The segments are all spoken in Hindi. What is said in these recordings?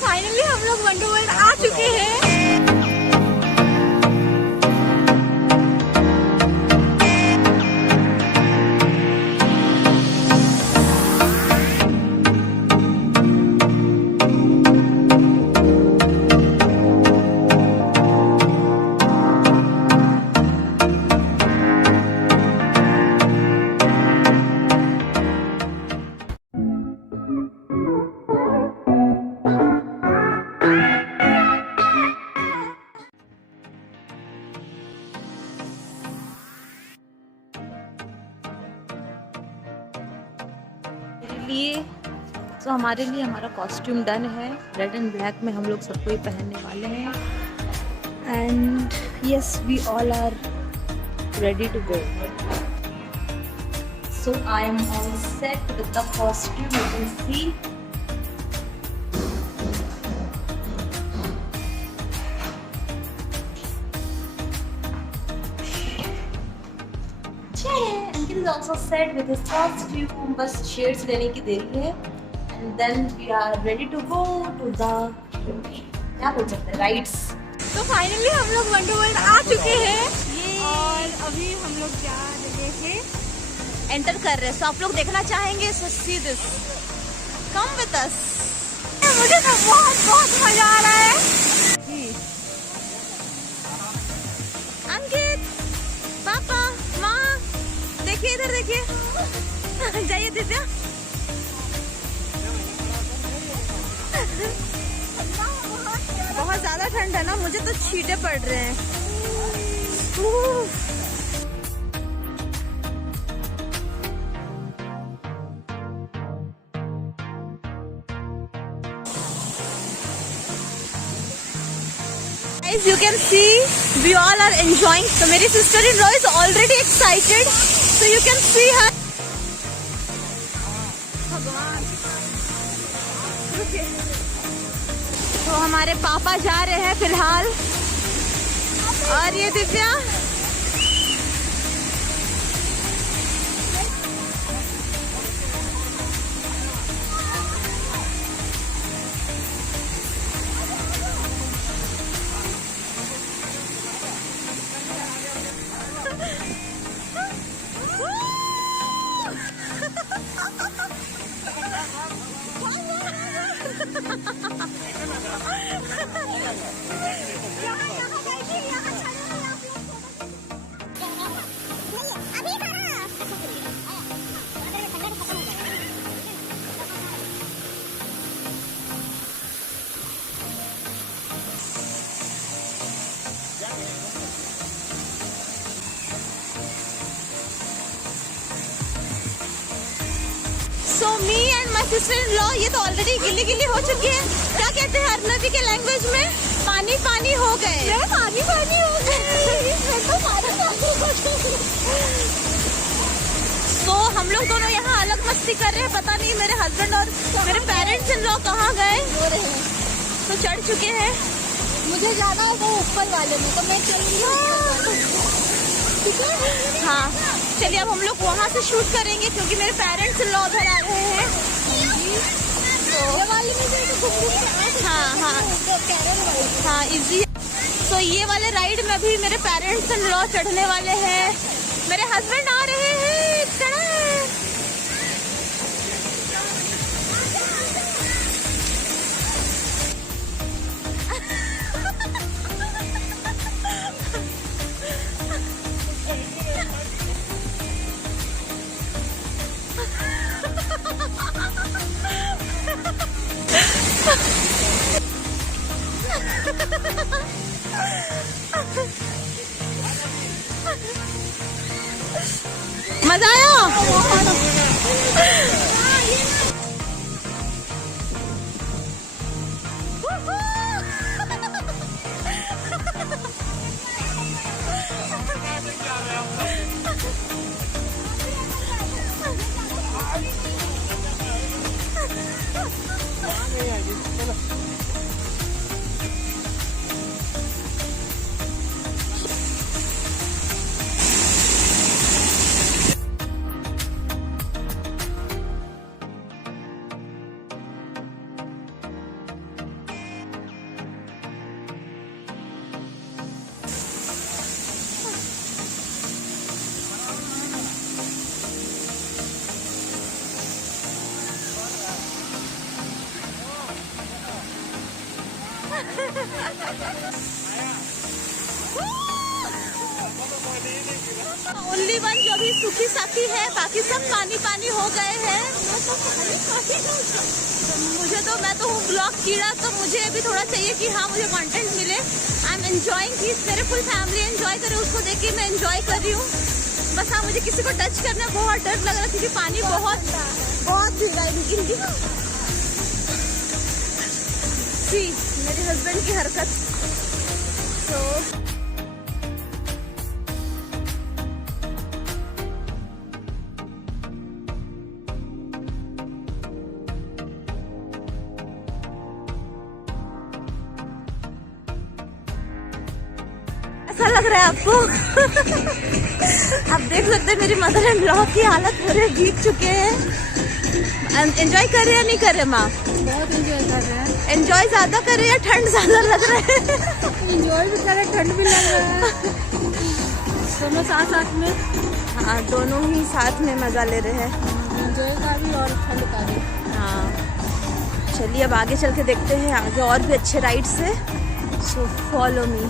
फाइनली हम लोग वंडर वर्ल्ड आ चुके हैं। लिए तो हमारे लिए हमारा कॉस्ट्यूम डन है। रेड एंड ब्लैक में हम लोग सबको ही पहनने वाले हैं। And yes we all are ready to go. So I am all set with the costume, you can see. Ankit is also set with his costume, बस शेड्स लेने की देरी है। And then we are ready to go to the क्या बोल सकते हैं राइड्स। तो फाइनली हम लोग वंडर वर्ल्ड आ चुके हैं और अभी हम लोग जा रहे हैं, एंटर कर रहे हैं। सो आप लोग देखना चाहेंगे, सो see this, come with us. मुझे तो बहुत बहुत मजा आ रहा है। अंकित, पापा, माँ, देखिए इधर देखिए। जाइए दिव्या। बहुत ज्यादा ठंड है ना, मुझे तो छींटे पड़ रहे हैं। Guys, you can see we all are enjoying. So मेरी sister-in-law is already excited. So you can see her. भगवान। तो हमारे पापा जा रहे हैं फिलहाल, और ये Divya So me and my sister-in-law ये तो ऑलरेडी गिल्ली गिल्ली हो चुकी है। क्या कहते हैं हरनवी के लैंग्वेज में? पानी पानी हो गए। पानी पानी हो गए। तो हम लोग दोनों यहाँ अलग मस्ती कर रहे हैं। पता नहीं मेरे हस्बैंड और मेरे पेरेंट्स इन लोग कहाँ गए। तो चढ़ चुके हैं। मुझे जाना है वो ऊपर वाले में, तो मैं चल रही हूँ। हाँ चलिए, अब हम लोग वहाँ से शूट करेंगे क्योंकि मेरे पेरेंट्स इन लॉ उधर आ रहे हैं। तो हाँ हाँ हाँ इजी। तो ये वाले राइड में भी मेरे पेरेंट्स इन लॉ चढ़ने वाले हैं। मेरे हस्बैंड आ रहे हैं। चढ़ा मजा आया। ओनली वन जो भी सूखी साखी है, बाकी सब पानी पानी हो गए हैं। मैं तो हूँ ब्लॉग कीड़ा, तो मुझे भी थोड़ा चाहिए कि हाँ मुझे कंटेंट मिले। आई एम एंजॉइंग दिस, मेरे फुल फैमिली एंजॉय करे उसको देख के मैं एंजॉय कर रही हूँ। बस हाँ मुझे किसी को टच करने में बहुत डर लग रहा है क्योंकि पानी बहुत सी मेरे हस्बैंड की हरकत। तो ऐसा लग रहा है आपको? आप देख सकते हैं मेरी मदर एंड लॉ की हालत पूरे भीग चुके हैं। एंजॉय कर रहे हैं नहीं कर रहे माँ? बहुत एंजॉय कर रहे हैं। एंजॉय ज्यादा कर रहे हैं, ठंड ज्यादा लग रहा है? एंजॉय भी कर रहे हैं, ठंड भी लग रहा है। दोनों साथ साथ में। हाँ दोनों ही साथ में मजा ले रहे हैं, एंजॉय का भी और ठंड का भी। हाँ चलिए अब आगे चल के देखते हैं, आगे और भी अच्छे राइड्स है। So follow me.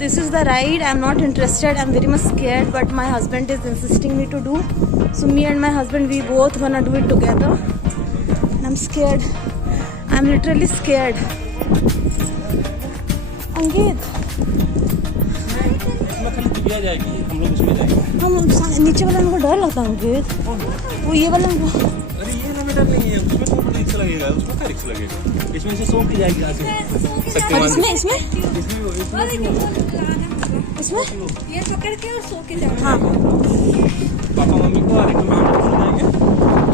This is the ride. I'm not interested. I'm very much scared, but my husband is insisting me to do. So me and my husband, we both gonna do it together. And I'm scared. I'm literally scared. अंकित, इसमें खाली दिव्या जाएगी, हम लोग इसमें जाएंगे। हम नीचे वाला हमको डर लगता है अंकित। वो ये वाला हमको। अरे ये ना डर नहीं है, उसमें तो रिक्स लगेगा, उसमें क्या रिक्स लगेगा? इसमें से 100 की जाएगी आगे। और इसमें ये पकड़ के और 100 के जाएंगे। हाँ पापा मम्मी को आगे हम जाएंगे,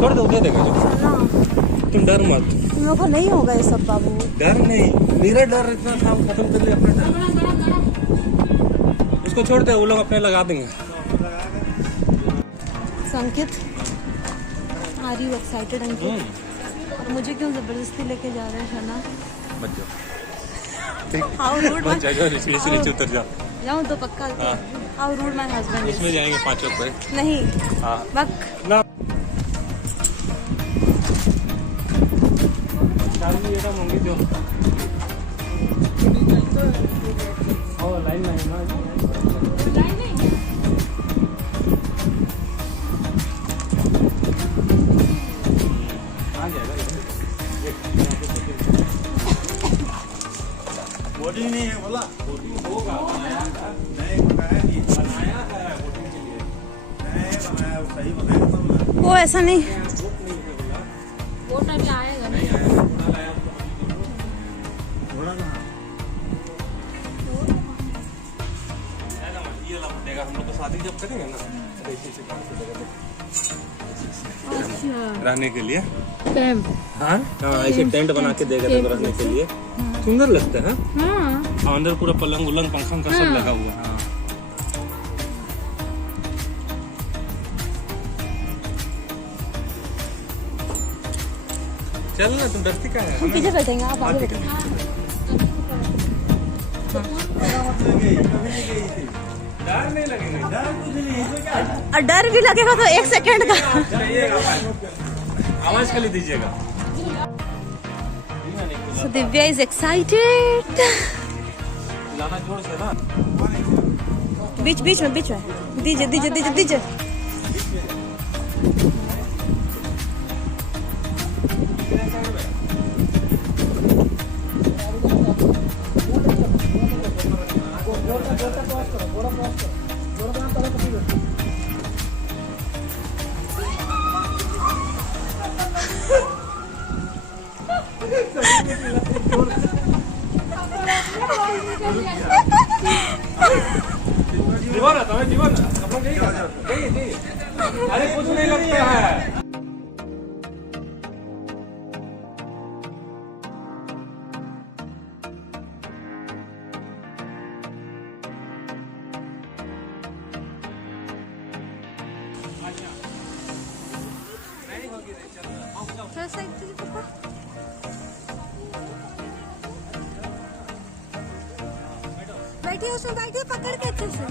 छोड़ दो, दे देगा। तुम डर मत। मेरे को नहीं होगा ये सब बाबू। डर नहीं, मेरा डर इतना था, खत्म कर लिया अपना डर। उसको छोड़ दे, वो लोग अपने लगा देंगे। संकित, आर यू एक्साइटेड अंकित? और मुझे क्यों जबरदस्ती लेके जा रहे हैं शना? मत जाओ, हाउ रूड मत जाओ, नीचे उतर जाओ। जाऊँ तो पक्का? How rude my husband. इसमें जाएंगे 5 रुपए। नहीं हाँ बक ना, ये मंगी दो। लाइन नहीं ना, लाइन नहीं आ जाएगा। बोटिंग नहीं है बोला, बोटिंग होगा, नहीं बनाया नहीं, बनाया है बोटिंग के लिए, नहीं बनाया, सही बनाया सब। वो ऐसा नहीं, वो टाइम आएगा नहीं। घोड़ा कहाँ? ये ला पड़ेगा, हम लोग तो शादी जब करेंगे ना, रहने के लिए टेंट। हाँ ऐसे टेंट बना के देगा रहने के लिए, सुंदर लगता है। हाँ अंदर पूरा पलंग उलंग पंखा का सब लगा हुआ है। हाँ चल ना, तुम डरती क्या है? हम पीछे बैठेंगे, आप आगे बैठेंगे। डर नहीं लगेगा, डर कुछ नहीं, और डर भी लगेगा तो 1 सेकंड का। आवाज खाली दीजिएगा। So Divya is excited. लाना जोर से ना, बीच में दीजिए। जीवन अपना गई। अरे कुछ नहीं लगता है। बैठिए उसमें बैठिए, पकड़ के अच्छे से।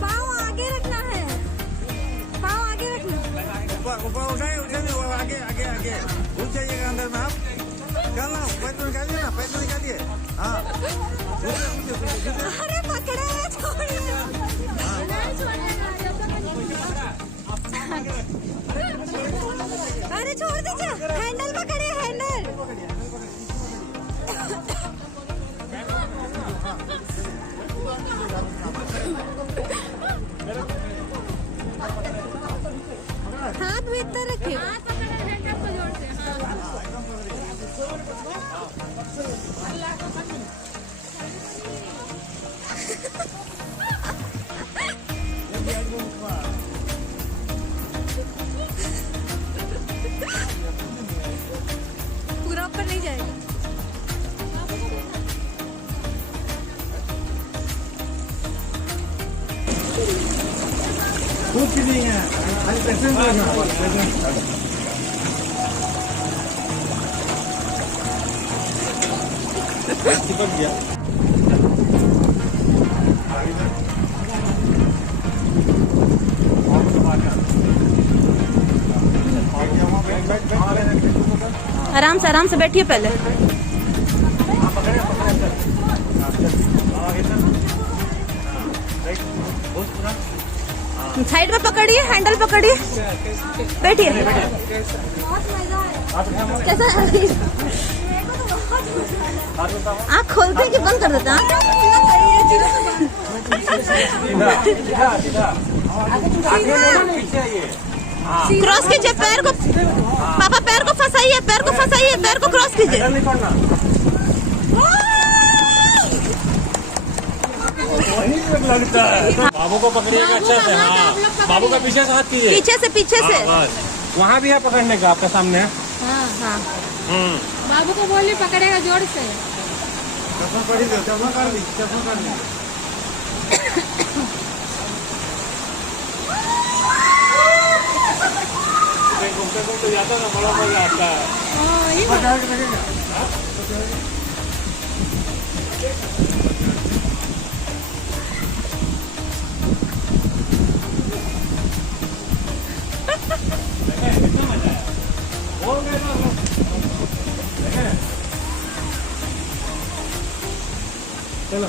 पाँव आगे रखना है, पाँव आगे रखना। ऊपर उठाइए, आगे आगे आगे घुस जाइएगा अंदर में आप। चलना, पैर तो निकालिए ना, पैर तो निकालिए। हाँ अरे पकड़े हुए छोड़िए। अरे छोड़ दीजिए, हैंडल पकड़िए, हैंडल। हाथ भीतर रखिए। पूरा ऊपर नहीं जाएगा। कुछ नहीं है, खाली पेशेंट रहना। चिपक गया। आराम से बैठिए पहले। साइड में पकड़िए, हैंडल पकड़िए, बैठिए। कैसा आँख खोलते कि बंद कर देते हैं? क्रॉस कीजिए पैर को, पापा पैर को फंसाइए, पैर को फंसाइए, पैर को क्रॉस कीजिए। बाबू को पकड़िएगा अच्छा से। हाँ, बाबू का पीछे से हाथ कीजिए, पीछे से। वहाँ भी है पकड़ने का, आपके सामने है। हाँ। बाबू को बोलिए पकड़ेगा जोर से। चश्मा कर दी, चश्मा कर दी। घूमते जाता ना, बड़ा मजा आता है। चलो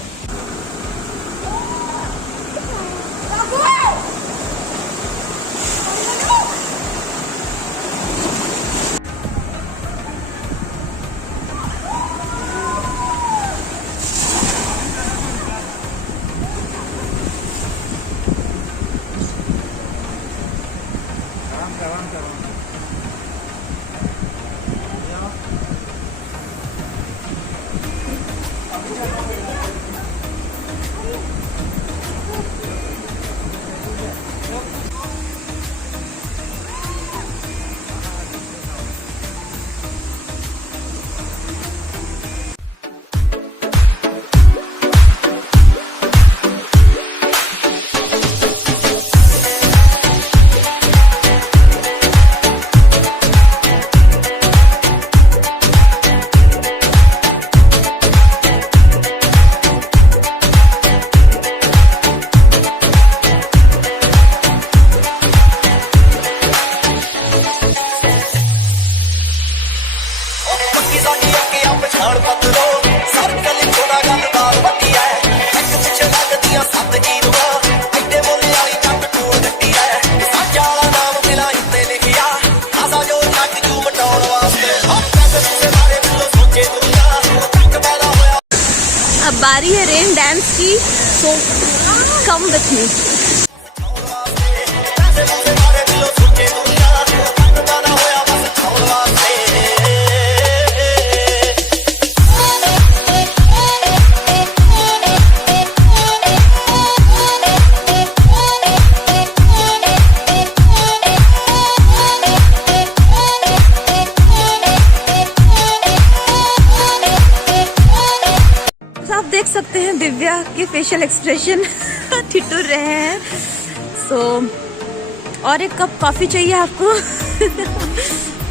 अब बारी है रेन डांस की, सो कम विथ मी। आप देख सकते हैं दिव्या के फेशियल एक्सप्रेशन ठिठुर रहे हैं। सो और एक कप कॉफी चाहिए आपको।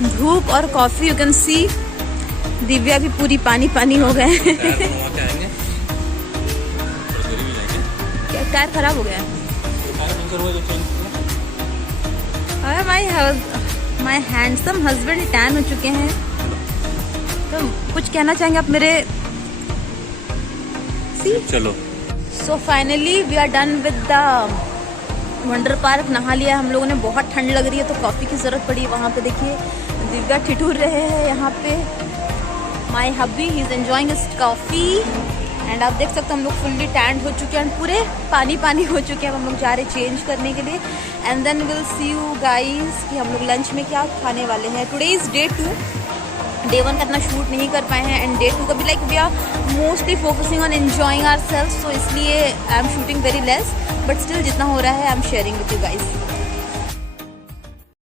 धूप और कॉफी, यू कैन सी दिव्या भी पूरी पानी पानी हो गए हैं। क्या टायर खराब हो गया है? माय हैंडसम हस्बैंड टैन हो चुके हैं। तो कुछ कहना चाहेंगे आप मेरे? चलो। So finally we are done with the wonder park. नहा लिया हम लोगों ने, बहुत ठंड लग रही है तो कॉफ़ी की ज़रूरत पड़ी। वहाँ पे देखिए दिव्या ठिठुर रहे हैं। यहाँ पे my hubby he is enjoying his coffee and आप देख सकते हो हम लोग फुल्ली टैंड हो चुके हैं, पूरे पानी पानी हो चुके हैं। हम लोग जा रहे चेंज करने के लिए and then will see you guys कि हम लोग लंच में क्या खाने वाले हैं। Today is day 2। डे 1 का इतना शूट नहीं कर पाए हैं एंड डे 2 का भी like we are mostly focusing on enjoying our self, so इसलिए I am shooting very less but still जितना हो रहा है I am sharing with you guys.